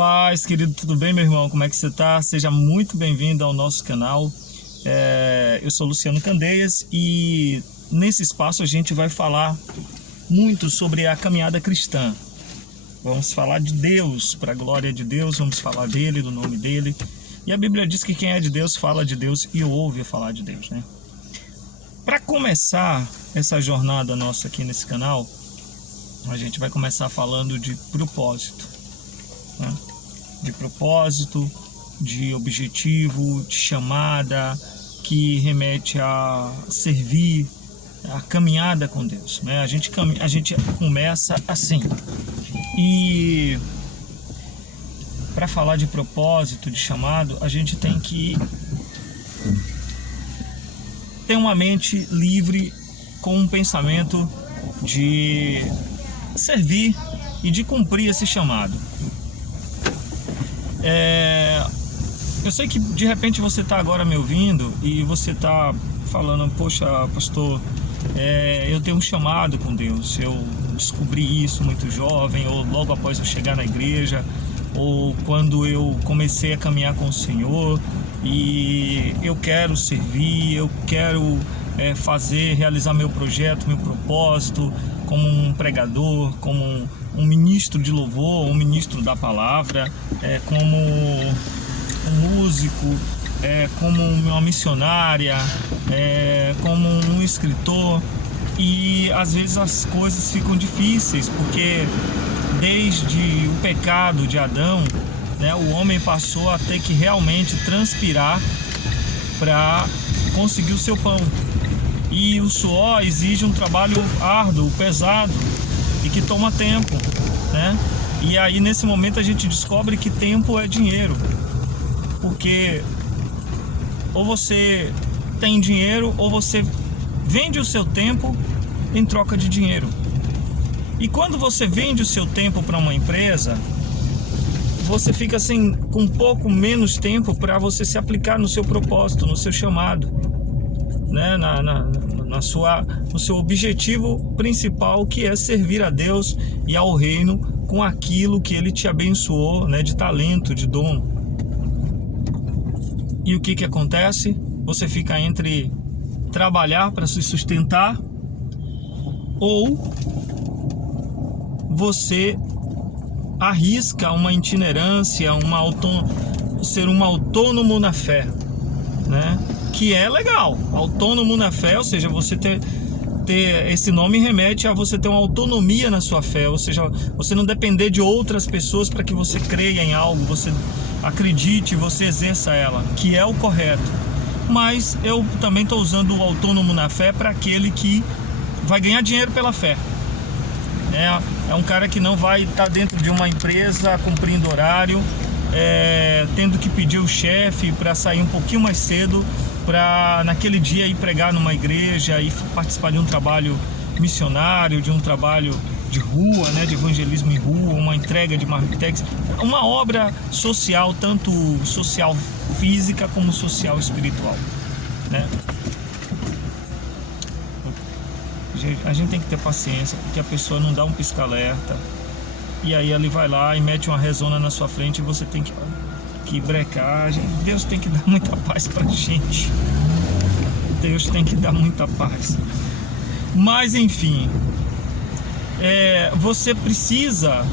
paz, querido, tudo bem, meu irmão? Como é que você tá? Seja muito bem-vindo ao nosso canal. Eu sou Luciano Candeias e nesse espaço a gente vai falar muito sobre a caminhada cristã. Vamos falar de Deus, para a glória de Deus, vamos falar dele, do nome dele. E a Bíblia diz que quem é de Deus fala de Deus e ouve falar de Deus, né? Para começar essa jornada nossa aqui nesse canal, a gente vai começar falando de propósito, né? De propósito, de objetivo, de chamada, que remete a servir, a caminhada com Deus, né? A gente começa assim. E para falar de propósito, de chamado, a gente tem que ter uma mente livre, com um pensamento de servir e de cumprir esse chamado. Eu sei que de repente você está agora me ouvindo e você está falando: poxa, pastor, eu tenho um chamado com Deus, eu descobri isso muito jovem, ou logo após eu chegar na igreja, ou quando eu comecei a caminhar com o Senhor, e eu quero servir, eu quero realizar meu projeto, meu propósito, como um pregador, como um ministro de louvor, um ministro da palavra, como um músico, como uma missionária, como um escritor. E às vezes as coisas ficam difíceis, porque desde o pecado de Adão, né, o homem passou a ter que realmente transpirar para conseguir o seu pão. E o suor exige um trabalho árduo, pesado e que toma tempo, né? E aí nesse momento a gente descobre que tempo é dinheiro, porque ou você tem dinheiro ou você vende o seu tempo em troca de dinheiro. E quando você vende o seu tempo para uma empresa, você fica assim com um pouco menos tempo para você se aplicar no seu propósito, no seu chamado, né? No seu objetivo principal, que é servir a Deus e ao reino com aquilo que Ele te abençoou, né? De talento, de dom. E o que acontece? Você fica entre trabalhar para se sustentar, ou você arrisca uma itinerância, ser um autônomo na fé, né? Que é legal, autônomo na fé, ou seja, você ter esse nome remete a você ter uma autonomia na sua fé, ou seja, você não depender de outras pessoas para que você creia em algo, você acredite, você exerça ela, que é o correto. Mas eu também estou usando o autônomo na fé para aquele que vai ganhar dinheiro pela fé. É um cara que não vai estar dentro de uma empresa cumprindo horário, tendo que pedir o chefe para sair um pouquinho mais cedo, para naquele dia ir pregar numa igreja e participar de um trabalho missionário, de um trabalho de rua, né, de evangelismo em rua, uma entrega de marmitex, uma obra social, tanto social física como social espiritual, né? A gente tem que ter paciência, porque a pessoa não dá um pisca-alerta e aí ele vai lá e mete uma rezona na sua frente e você tem que brecar. Deus tem que dar muita paz pra gente. Deus tem que dar muita paz. Mas enfim, você precisa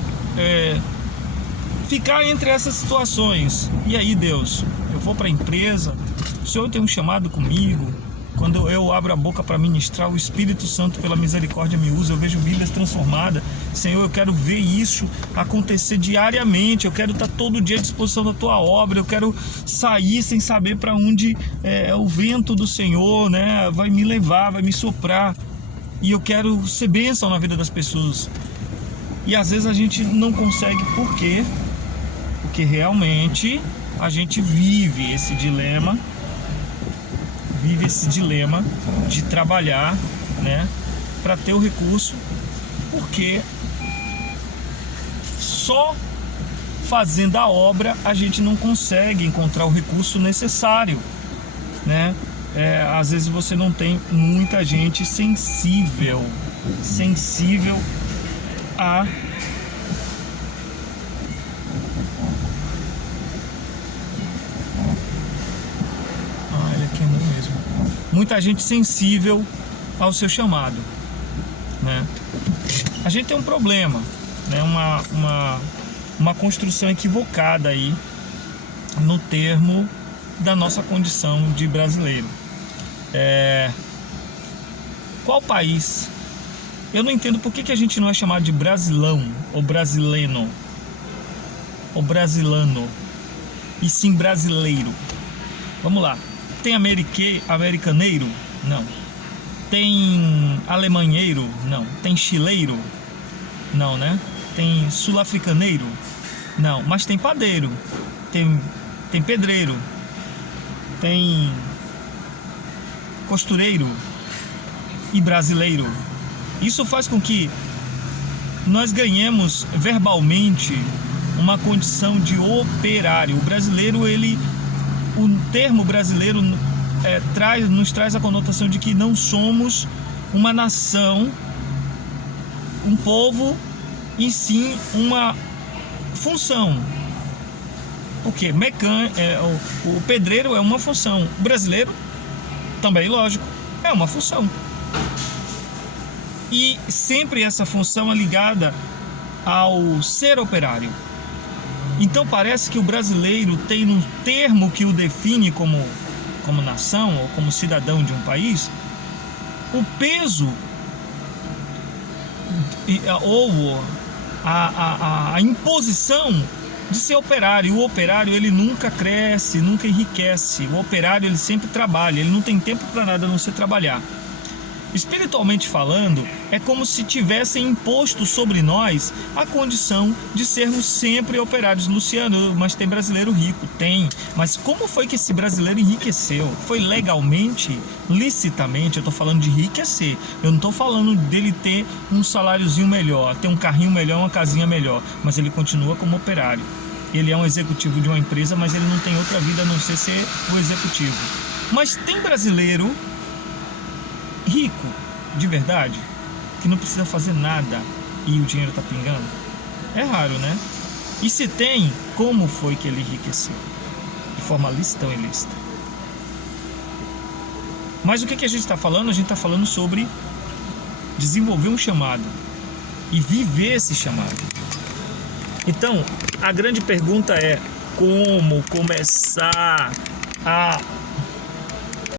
ficar entre essas situações. E aí, Deus, eu vou para a empresa, o Senhor tem um chamado comigo. Quando eu abro a boca para ministrar, o Espírito Santo, pela misericórdia, me usa. Eu vejo vidas transformadas. Senhor, eu quero ver isso acontecer diariamente. Eu quero estar todo dia à disposição da Tua obra. Eu quero sair sem saber para onde o vento do Senhor, né, vai me levar, vai me soprar. E eu quero ser bênção na vida das pessoas. E às vezes a gente não consegue. Por quê? Porque realmente a gente vive esse dilema de trabalhar, né, para ter o recurso, porque só fazendo a obra a gente não consegue encontrar o recurso necessário, né? Às vezes você não tem muita gente sensível a muita gente sensível ao seu chamado, né? A gente tem um problema, né? Uma construção equivocada aí no termo da nossa condição de brasileiro. Qual país? Eu não entendo por que a gente não é chamado de brasilão ou brasileno ou brasilano, e sim brasileiro. Vamos lá. Tem americaneiro? Não. Tem alemanheiro? Não. Tem chileiro? Não, né? Tem sul-africaneiro? Não. Mas tem padeiro, tem pedreiro, tem costureiro e brasileiro. Isso faz com que nós ganhemos verbalmente uma condição de operário. O brasileiro, o termo brasileiro nos traz a conotação de que não somos uma nação, um povo, e sim uma função. Porque o pedreiro é uma função, o brasileiro também, lógico, é uma função. E sempre essa função é ligada ao ser operário. Então parece que o brasileiro tem um termo que o define como nação ou como cidadão de um país, o peso ou a imposição de ser operário. O operário, ele nunca cresce, nunca enriquece. O operário, ele sempre trabalha, ele não tem tempo para nada a não ser trabalhar. Espiritualmente falando, é como se tivessem imposto sobre nós a condição de sermos sempre operários. Luciano, mas tem brasileiro rico? Tem. Mas como foi que esse brasileiro enriqueceu? Foi legalmente, licitamente? Eu estou falando de enriquecer. Eu não estou falando dele ter um saláriozinho melhor, ter um carrinho melhor, uma casinha melhor. Mas ele continua como operário. Ele é um executivo de uma empresa, mas ele não tem outra vida a não ser o executivo. Mas tem brasileiro rico, de verdade, que não precisa fazer nada e o dinheiro tá pingando? É raro, né? E se tem, como foi que ele enriqueceu? De forma lícita ou ilícita? Mas o que a gente está falando? A gente está falando sobre desenvolver um chamado e viver esse chamado. Então, a grande pergunta é: como começar a